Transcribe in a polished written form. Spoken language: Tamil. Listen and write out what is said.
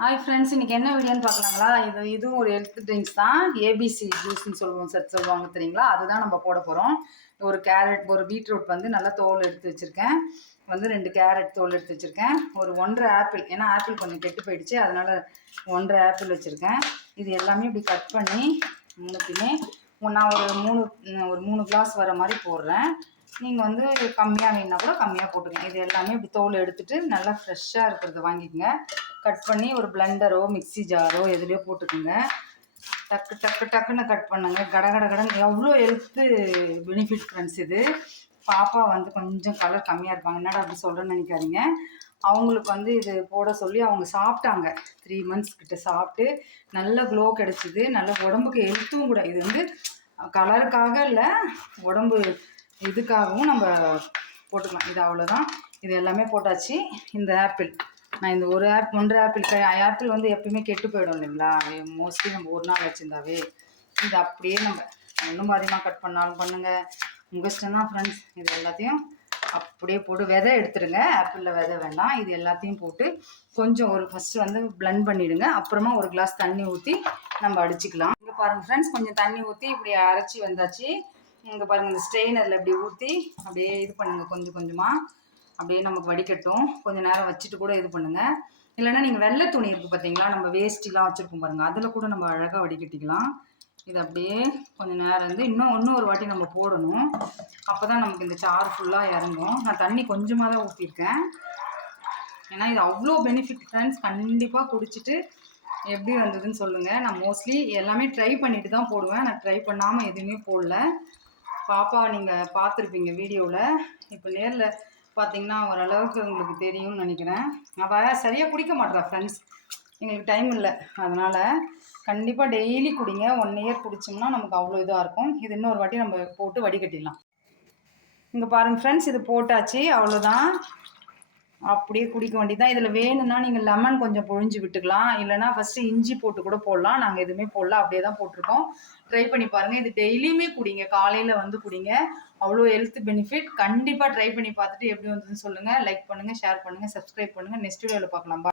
ஹாய் ஃப்ரெண்ட்ஸ், இன்றைக்கி என்ன வீடியோன்னு பார்க்கலாங்களா? இதுவும் ஒரு ஹெல்த் ட்ரிங்க்ஸ் தான். ஏபிசி ஜூஸ்ன்னு சொல்லுவாங்க தெரியுங்களா? அதுதான் நம்ம போட போகிறோம். ஒரு கேரட், ஒரு பீட்ரூட் வந்து நல்லா தோல் எடுத்து வச்சுருக்கேன். 2 கேரட் தோல் எடுத்து வச்சுருக்கேன். ஒரு 1.5 ஆப்பிள், ஏன்னா ஆப்பிள் கொஞ்சம் கெட்டு போயிடுச்சு, அதனால் 1.5 ஆப்பிள் வச்சுருக்கேன். இது எல்லாமே இப்படி கட் பண்ணி மூணுத்தையுமே நான் ஒரு 3 கிளாஸ் வர மாதிரி போடுறேன். நீங்கள் வந்து கம்மியாக வேணுன்னா கூட கம்மியாக போட்டுக்கங்க. இது எல்லாமே இப்படி தோல் எடுத்துகிட்டு நல்லா ஃப்ரெஷ்ஷாக இருக்கிறத வாங்கிக்கோங்க. கட் பண்ணி ஒரு பிளெண்டரோ மிக்சி ஜாரோ எதுலையோ போட்டுக்கோங்க. டக்குன்னு கட் பண்ணுங்க. கடன்னு எவ்வளோ ஹெல்த்து பெனிஃபிட் ஃப்ரெண்ட்ஸ். இது பாப்பா வந்து கொஞ்சம் கலர் கம்மியாக இருப்பாங்க, என்னடா அப்படி சொல்கிறேன்னு நினைக்காதீங்க. அவங்களுக்கு வந்து இது போட சொல்லி அவங்க சாப்பிட்டாங்க. 3 மந்த்ஸ் கிட்ட சாப்பிட்டு நல்ல க்ளோ கிடச்சிது. நல்ல உடம்புக்கு ஹெல்த்தும் கூட. இது வந்து கலருக்காக இல்லை, உடம்பு இதுக்காகவும் நம்ம போட்டுக்கலாம். இது அவ்வளோதான். இது எல்லாமே போட்டாச்சு. இந்த ஆப்பிள், நான் இந்த 1.5 ஆப்பிள் வந்து எப்பயுமே கெட்டு போயிடும் இல்லைங்களா? மோஸ்ட்லி நம்ம ஒரு நாள் வச்சுருந்தாவே. இது அப்படியே நம்ம ஒன்றும் அதிகமாக கட் பண்ணாலும் பண்ணுங்கள், உங்கள் இஷ்டம் தான் ஃப்ரெண்ட்ஸ். இது எல்லாத்தையும் அப்படியே போட்டு விதை எடுத்துடுங்க. ஆப்பிளில் விதை வேண்டாம். இது எல்லாத்தையும் போட்டு கொஞ்சம் ஃபஸ்ட்டு வந்து பிளெண்ட் பண்ணிவிடுங்க. அப்புறமா ஒரு கிளாஸ் தண்ணி ஊற்றி நம்ம அடிச்சுக்கலாம். இங்கே பாருங்கள் ஃப்ரெண்ட்ஸ், கொஞ்சம் தண்ணி ஊற்றி இப்படி அரைச்சி வந்தாச்சு. இங்கே பாருங்கள், இந்த ஸ்ட்ரெயினரில் இப்படி ஊற்றி அப்படியே இது பண்ணுங்கள். கொஞ்சமாக அப்படியே நமக்கு வடிக்கட்டும். கொஞ்சம் நேரம் வச்சுட்டு கூட இது பண்ணுங்கள். இல்லைன்னா நீங்கள் வெள்ளை துணி இருக்குது பார்த்தீங்களா, நம்ம வேஸ்டிலாம் வச்சுருக்கோம் பாருங்கள், அதில் கூட நம்ம அழகாக வடிகட்டிக்கலாம். இது அப்படியே கொஞ்சம் நேரம் இருந்து இன்னும் ஒரு வாட்டி நம்ம போடணும். அப்போ தான் நமக்கு இந்த சாறு ஃபுல்லாக இறங்கும். நான் தண்ணி கொஞ்சமாக தான் ஊற்றிருக்கேன், ஏன்னா இது அவ்வளோ பெனிஃபிட் ஃப்ரெண்ட்ஸ். கண்டிப்பாக குடிச்சிட்டு எப்படி வந்ததுன்னு சொல்லுங்கள். நான் மோஸ்ட்லி எல்லாமே ட்ரை பண்ணிட்டு தான் போடுவேன். நான் ட்ரை பண்ணாமல் எதுவுமே போடல. பாப்பா நீங்கள் பார்த்துருப்பீங்க வீடியோவில். இப்போ நேரில் பார்த்தீங்கன்னா ஓரளவுக்கு உங்களுக்கு தெரியும்னு நினைக்கிறேன். அவள் சரியாக குடிக்க மாட்டா ஃப்ரெண்ட்ஸ், எங்களுக்கு டைம் இல்லை. அதனால் கண்டிப்பாக டெய்லி குடிங்க. 1 இயர் குடிச்சோம்னா நமக்கு அவ்வளோ இதாக இருக்கும். இது இன்னொரு வாட்டி நம்ம போட்டு வடிகட்டிடலாம். இங்கே பாருங்கள் ஃப்ரெண்ட்ஸ், இது போட்டாச்சு, அவ்வளோதான். அப்படியே குடிக்க வேண்டியதான். இதில் வேணும்னா நீங்கள் லெமன் கொஞ்சம் பொழிஞ்சு விட்டுக்கலாம், இல்லைனா ஃபஸ்ட்டு இஞ்சி போட்டு கூட போடலாம். நாங்கள் எதுவுமே போடல, அப்படியே தான் போட்டிருக்கோம். ட்ரை பண்ணி பாருங்கள். இது டெய்லியுமே குடிங்க, காலையில் வந்து குடிங்க. அவ்வளோ ஹெல்த் பெனிஃபிட். கண்டிப்பாக ட்ரை பண்ணி பார்த்துட்டு எப்படி வந்ததுன்னு சொல்லுங்கள். லைக் பண்ணுங்கள், ஷேர் பண்ணுங்கள், சப்ஸ்கிரைப் பண்ணுங்கள். நெக்ஸ்ட் வீடியோவில் பார்க்கலாம்.